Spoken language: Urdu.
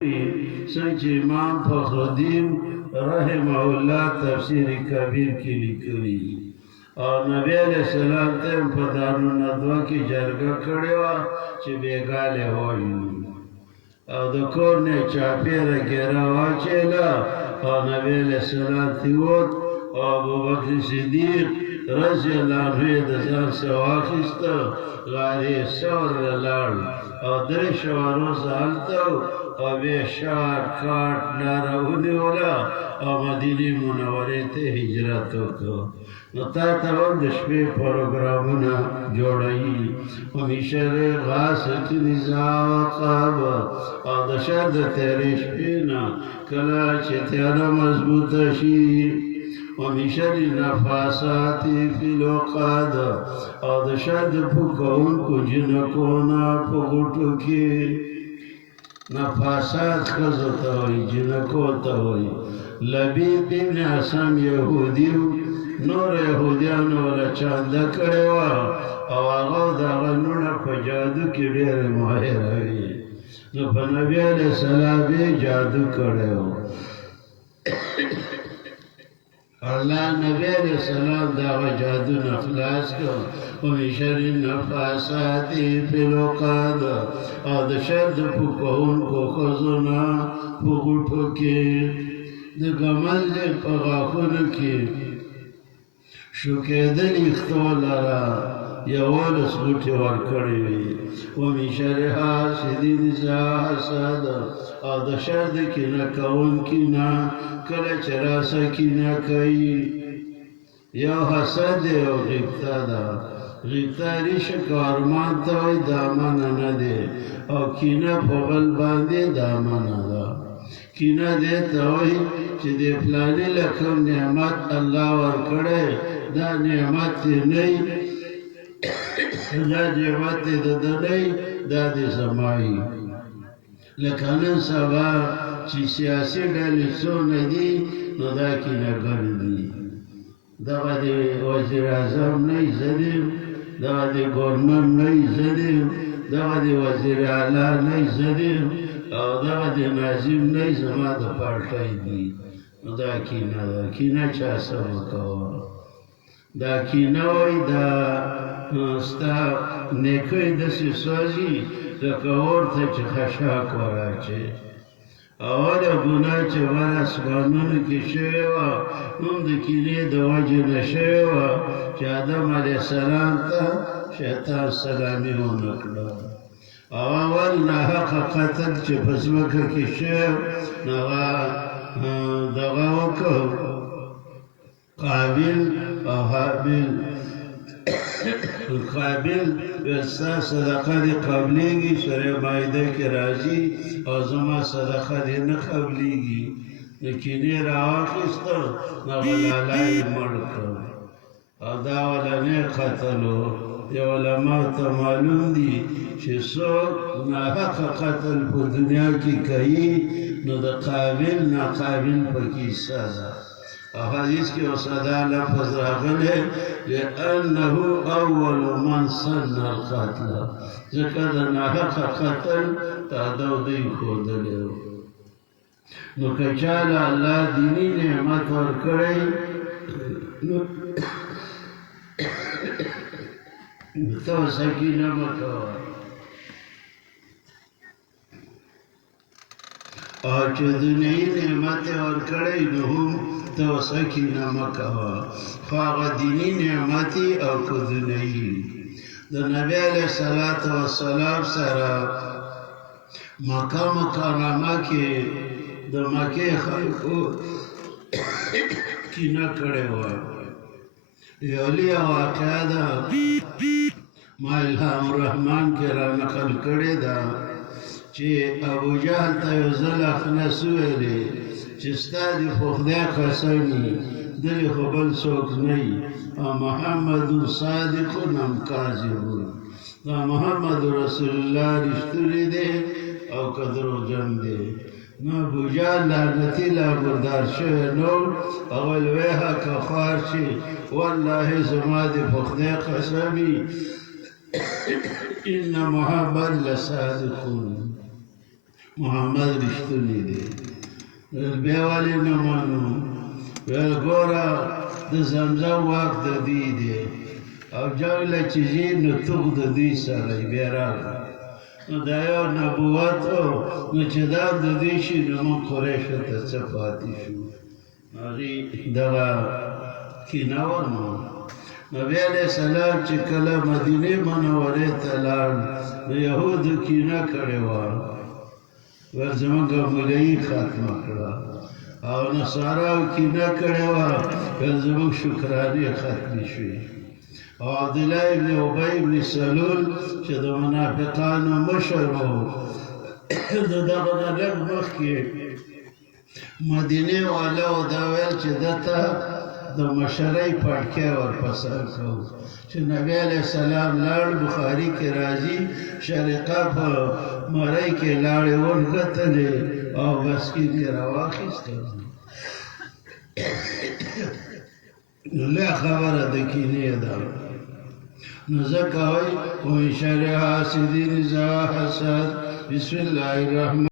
سنچ امام فخرالدین رحمه اللہ تفسیر کبیر کی لکلی اور نبی علیہ السلام تیم پا دارالندوہ کی جرگہ کڑیوا چی بیگالے ہوئی او د کور نه چاپیره ګیره واچېله او نبی علیه السلام تیوت او ابوبکر صدیق رضی الله عنه یې د ځان څخه واخیسته غارې ثور له لاړ او درې شوارو هلته او بیا شار کاټ لاره ونیوله او مدینې منورې ته هجرت وکړ نو تا ته هم د شپې پروګرامونه جوړوي همیشه غاست نزا وقاب او د شر د تیرې شپې نه کله چې تیاره مضبوطه شي همیشه نفاسات فی العقاد او د شر د پوکونکو جنکو نه په غوټو کې نفاسات ښځو ته وایي جنکو ته وایي لبیب ابن حسن یهودي نور یهودیانو ولا چانده کړې وه او هغه د هغه لوڼه په جادو کې ډېره ماهره وي نو په نبي علیه السلام یې جادو کړی و الله نبی علیه السلام د هغه جادو نه خلاص کړ ومن شر النفاسات فی العقاد او د شر د پوکونکو ښځو نه په غوټو کې د ګمل په غاښونو کې شوکېدل ویښتو لره یوولس غوټې ورکړې وي ومن شر حاسد اذا حسد او د شر د کینه کوونکي نه کله چې راسه کینه کوي یو حسد دی او غیبته ده غیبته ریشه کارمان ته وایي دا منه نه دی او کینه په بل باندې دا منه ده کینه دې ته وایي چې د فلاني له کوم نعمت الله ورکړی دا نعمت دې نه دا نعمت دې د ده نه دا دې زمایي لکه نن سبا چې سیاسي ډلې څونه دي نو دا کینهګر دي دغه د وزیر اعظم نه یې زه دیم دغه د ګورنمنټ نه یې زه دیم دغه د وزیر اعلی نه یې زه دیم او دغه د ناظم نه یې زما د پارټۍ دي نو دا کینه ده کینه چا څه وکوه دا کینه وایي دا ستا نیکۍ داسې سوځي لکه اور ته چې خشاک وراچې اوله ګناه چې بر اسمانونو کې شوې وه هم د کینې د وجې نه شوې وه چې آدم علیه السلام ته شیطان سلامي ونه کړه او اول ناحقه قتل چې په ځمکه کې شوی نو هغه دغه وکړ قابل او حابل قابل ستا صدقه دې قبلیږي سوره مایده کې راځي او زما صدقه دې نه قبلیږي د کینې راواخیسته نو هغه لالا یې مړ کړ او دا اولنی قتل و د علماو ته معلوم دي چې څوک ناحقه قتل په دنیا کې کوي نو د قابل ناقابل پکې حصه ده او حدیث کې وصدا لفظ راغلی لأنه اول من سن القتل ځکه د ناحقه قتل تادو دی ښودلی نو که چاله الله دیني نعمت ورکړی نو تو سکینه مکوه او چې دنیايي نعمت ورکړی نو هم تو سکینه مکوه خو هغه دیني نعمت او که دنیايي د نبی علیه الصلاة والسلام سره مکه مکرمه کې د مکې خلکو کینه کړې وه یولیا واقعه ده ما الهام الرحمن کې را نقل کړې ده چې ابو جهل ته یو ځل اخنس ویلې چې ستا دې خو خدای قسم وي دلې خو بل څوک نه وي او محمد صادق هم کاذب دا محمد رسول الله رښتونی دی او که دروغجن دی نو ابو جهل لعنتي لا بردار شوی نو اول ویحه که خوار شي والله زما دې په خدای قسم وي ان محمد لصادقون محمد رښتونی دی. بیا ولې نه منو؟ ویل ګوره د زمزم واک د دوی دی او جوله چې ځي نو توغ د دوی سره بیا راغله. نو دا یو نبوت و، نو چې دا د دوی شي نو موږ قریشو ته څه پاتې شو. هغې دغه کینه وه. نو نبي علیه السلام چې کله مدینې منورې ته لاړ د یهودو کینه کړې وه، ویل زموږ مولوي ختمه کړه، او نصاراو کینه کړې وه، ویل زموږ شکرانې ختمې شوې. او عبدالله ابن ابی ابن سلول چې د منافقانو مشر و، د دغه نه لږ مخکې مدینې والاو دا ویل چې ده ته د مشرۍ پړکی ورپسر کړو. چې نبي علیه السلام لاړ، بخاري کې راځي، شریقه په مرۍ کې لاړې ونښتلې او بسکین یې راواخیسته. نو لویه خبره د کینې ده. نو ځکه وایي ومن شر حاسد اذا حسد. بسم الله الرحمن